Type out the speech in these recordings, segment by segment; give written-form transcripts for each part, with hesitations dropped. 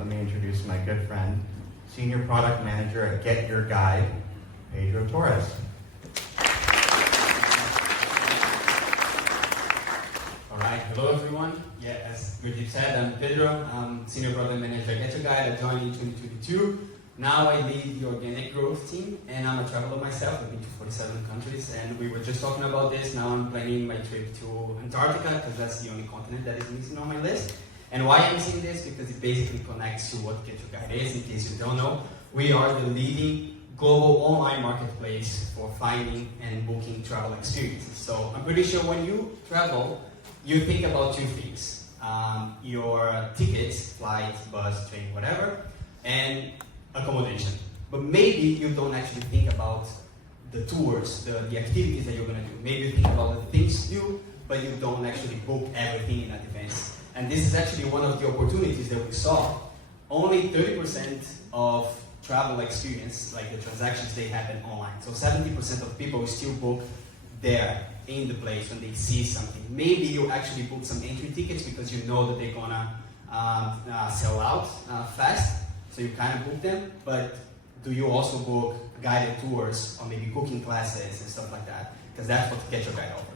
let me introduce my good friend, Senior Product Manager at GetYourGuide, Pedro Torres. All right, hello everyone. Yeah, as Gurdeep said, I'm Pedro. I'm Senior Product Manager at GetYourGuide. I joined in 2022. Now I lead the organic growth team, and I'm a traveler myself. I've been to 47 countries, and we were just talking about this. Now I'm planning my trip to Antarctica, because that's the only continent that is missing on my list. And why I'm saying this? Because it basically connects to what GetYourGuide is. In case you don't know, we are the leading global online marketplace for finding and booking travel experiences. So I'm pretty sure when you travel, you think about two things. Your tickets, flight, bus, train, whatever, and accommodation. But maybe you don't actually think about the tours, the activities that you're going to do. Maybe you think about the things to do, but you don't actually book everything in advance. And this is actually one of the opportunities that we saw. Only 30% of travel experience, like the transactions, they happen online. So 70% of people still book there in the place when they see something. Maybe you actually book some entry tickets because you know that they're gonna sell out fast, so you kind of book them. But do you also book guided tours or maybe cooking classes and stuff like that? Because that's what GetYourGuide offers.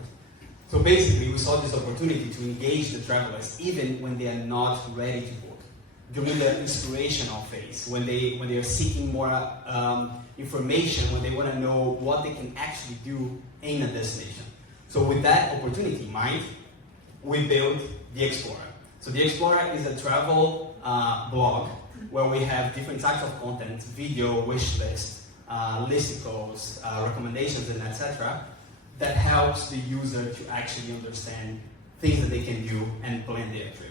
So basically, we saw this opportunity to engage the travelers even when they are not ready to book, during the inspirational phase, when they are seeking more information, when they want to know what they can actually do in a destination. So with that opportunity in mind, we built the Explorer. So the Explorer is a travel blog where we have different types of content, video, wish list, listicles, recommendations, and etc. that helps the user to actually understand things that they can do and plan their trip.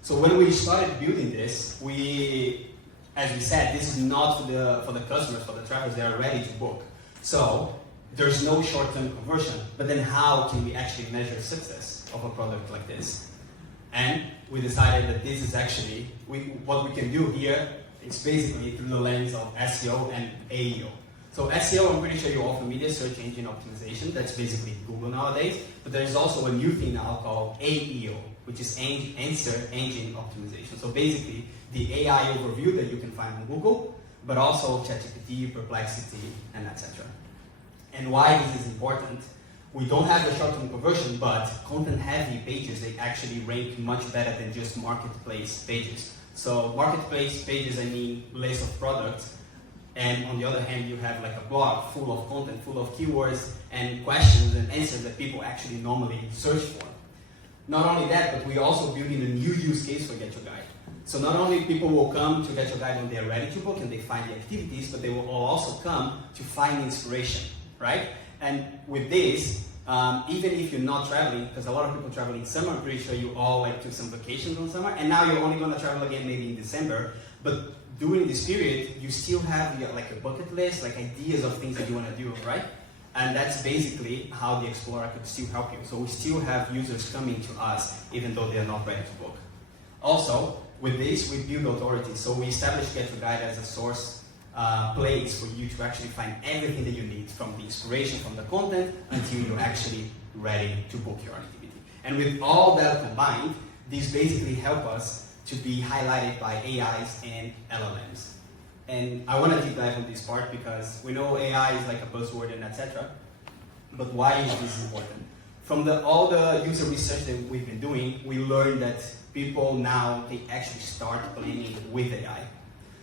So when we started building this, as we said, this is not for the customers, for the travelers that are ready to book. So there's no short-term conversion, but then how can we actually measure success of a product like this? And we decided that this is actually, what we can do here is basically through the lens of SEO and AEO. So SEO, I'm pretty sure you're all familiar, search engine optimization. That's basically Google nowadays. But there's also a new thing now called AEO, which is answer engine optimization. So basically, the AI overview that you can find on Google, but also ChatGPT, Perplexity, and etc. And why this is important? We don't have the short-term conversion, but content-heavy pages, they actually rank much better than just marketplace pages. So marketplace pages, I mean list of products. And on the other hand, you have like a blog full of content, full of keywords and questions and answers that people actually normally search for. Not only that, but we're also building a new use case for GetYourGuide. So not only people will come to GetYourGuide when they're ready to book and they find the activities, but they will also come to find inspiration, right? And with this, even if you're not traveling, because a lot of people travel in summer, I'm pretty sure you all like took some vacations on summer, and now you're only going to travel again maybe in December, but during this period, you still have like a bucket list, like ideas of things that you want to do, right? And that's basically how the Explorer could still help you. So we still have users coming to us, even though they're not ready to book. Also, with this, we build authority. So we establish GetYourGuide as a source place for you to actually find everything that you need, from the inspiration, from the content, until you're actually ready to book your activity. And with all that combined, these basically help us to be highlighted by AIs and LLMs. And I want to deep dive on this part because we know AI is like a buzzword and etc. But why is this important? From all the user research that we've been doing, we learned that people now, they actually start planning with AI.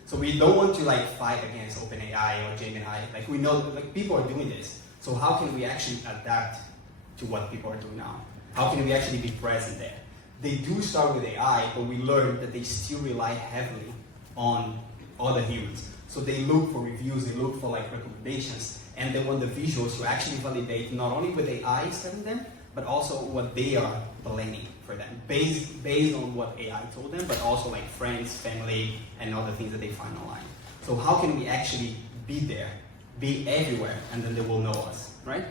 So we don't want to like fight against OpenAI or Gemini. Like we know like people are doing this. So how can we actually adapt to what people are doing now? How can we actually be present there? They do start with AI, but we learned that they still rely heavily on other humans. So they look for reviews, they look for like recommendations, and they want the visuals to actually validate not only what AI is telling them, but also what they are planning for them, based on what AI told them, but also like friends, family, and other things that they find online. So how can we actually be there, be everywhere, and then they will know us, right?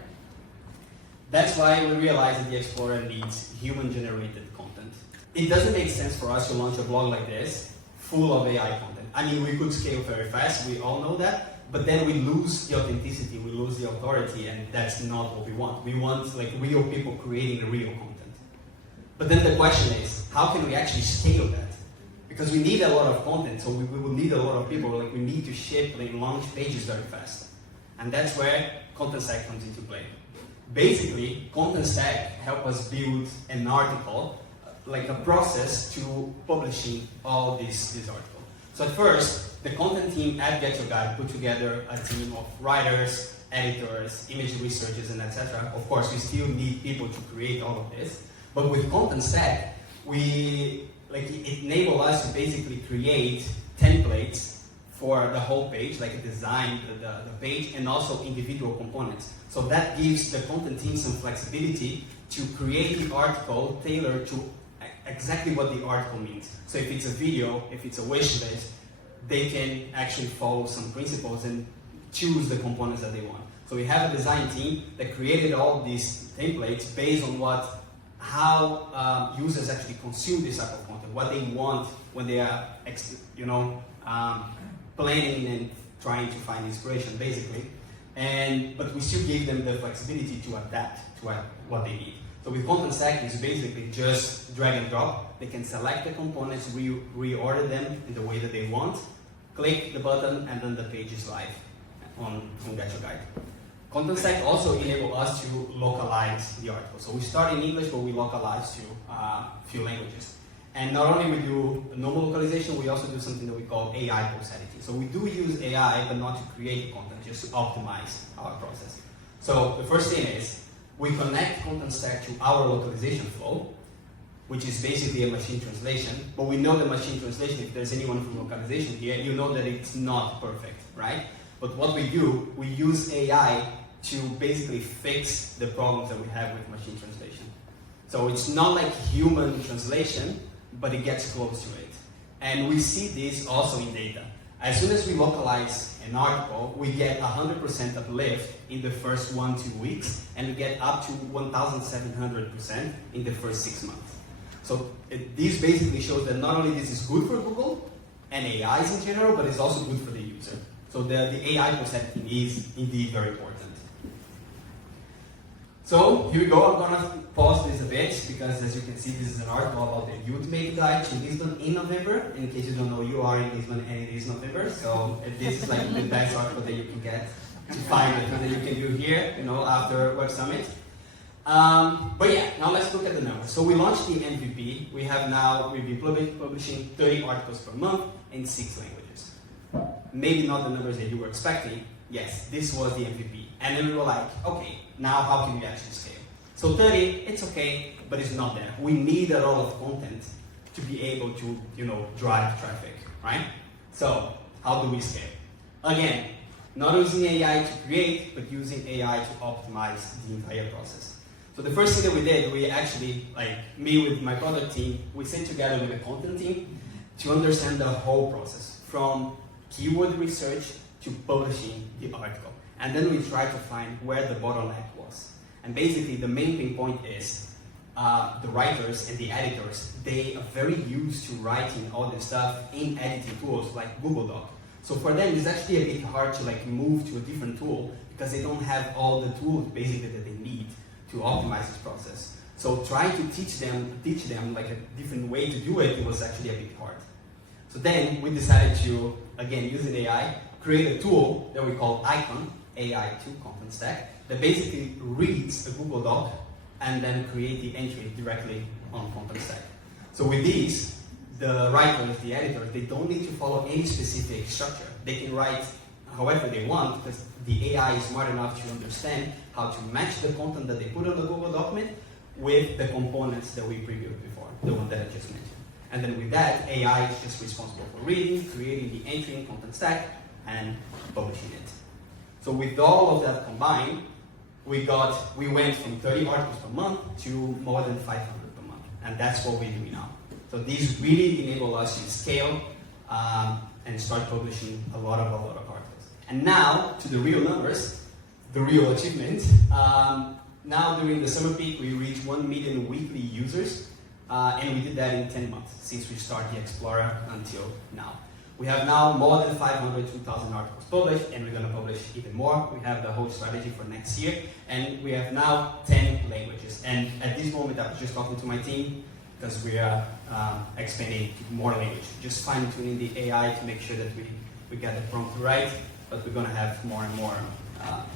That's why we realized that the Explorer needs human-generated content. It doesn't make sense for us to launch a blog like this, full of AI content. I mean, we could scale very fast, we all know that, but then we lose the authenticity, we lose the authority, and that's not what we want. We want like real people creating real content. But then the question is, how can we actually scale that? because we need a lot of content, so we will need a lot of people. Like we need to ship, like launch pages very fast, and that's where Contentstack comes into play. Basically, Contentstack help us build an article, like a process to publishing all these articles. So at first, the content team at GetYourGuide put together a team of writers, editors, image researchers, and etc. Of course, we still need people to create all of this, but with Contentstack, it enabled us to basically create templates for the whole page, like a design, the page, and also individual components. So that gives the content team some flexibility to create the article tailored to exactly what the article means. So if it's a video, if it's a wish list, they can actually follow some principles and choose the components that they want. So we have a design team that created all these templates based on how users actually consume this type of content, what they want when they are planning and trying to find inspiration, basically. But we still give them the flexibility to adapt to what they need. So with Contentstack, it's basically just drag and drop. They can select the components, reorder them in the way that they want, click the button, and then the page is live on GetYourGuide. Contentstack also enables us to localize the article. So we start in English, but we localize to a few languages. And not only we do normal localization, we also do something that we call AI post-editing. So we do use AI, but not to create content, just to optimize our process. So the first thing is, we connect Contentstack to our localization flow, which is basically a machine translation. But we know the machine translation, if there's anyone from localization here, you know that it's not perfect, right? But what we do, we use AI to basically fix the problems that we have with machine translation. So it's not like human translation, but it gets close to it. And we see this also in data. As soon as we localize an article, we get 100% uplift in the first 1-2 weeks, and we get up to 1,700% in the first 6 months. So this basically shows that not only this is good for Google and AIs in general, but it's also good for the user. So the AI post-editing is indeed very important. So here we go. I'm gonna pause this a bit because, as you can see, this is an article about the ultimate guide to Lisbon in November. In case you don't know, you are in Lisbon and it is November. So this is like the best article that you can get to find it, and that you can do here, after Web Summit. But yeah, now let's look at the numbers. So we launched the MVP. We've been publishing 30 articles per month in 6 languages. Maybe not the numbers that you were expecting. Yes, this was the MVP. And then we were like, okay, now how can we actually scale? So 30, it's okay, but it's not there. We need a lot of content to be able to, drive traffic, right? So how do we scale? Again, not using AI to create, but using AI to optimize the entire process. So the first thing that we did, we actually, me with my product team, we sit together with the content team to understand the whole process, from keyword research to publishing the article. And then we try to find where the bottleneck was. And basically the main pain point is the writers and the editors, they are very used to writing all this stuff in editing tools like Google Doc. So for them, it's actually a bit hard to move to a different tool because they don't have all the tools basically that they need to optimize this process. So trying to teach them like a different way to do it was actually a bit hard. So then we decided to, again, using AI, create a tool that we call Icon, AI to Contentstack, that basically reads a Google Doc and then create the entry directly on Contentstack. So with these, the writers, the editors, they don't need to follow any specific structure. They can write however they want because the AI is smart enough to understand how to match the content that they put on the Google document with the components that we previewed before, the one that I just mentioned. And then with that, AI is just responsible for reading, creating the entry in Contentstack, and publishing it. So with all of that combined, we went from 30 articles per month to more than 500 per month. And that's what we're doing now. So these really enable us to scale and start publishing a lot of articles. And now, to the real numbers, the real achievement. Now during the summer peak, we reached 1 million weekly users. And we did that in 10 months, since we started the Explorer until now. We have now more than 2,000 articles published, and we're going to publish even more. We have the whole strategy for next year, and we have now 10 languages. And at this moment, I was just talking to my team, because we are expanding to more language. Just fine-tuning the AI to make sure that we get the prompt right, but we're going to have more and more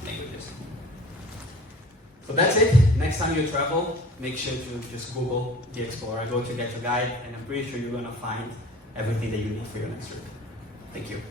languages. So that's it. Next time you travel, make sure to just Google the Explorer, go to GetYourGuide, and I'm pretty sure you're going to find everything that you need for your next trip. Thank you.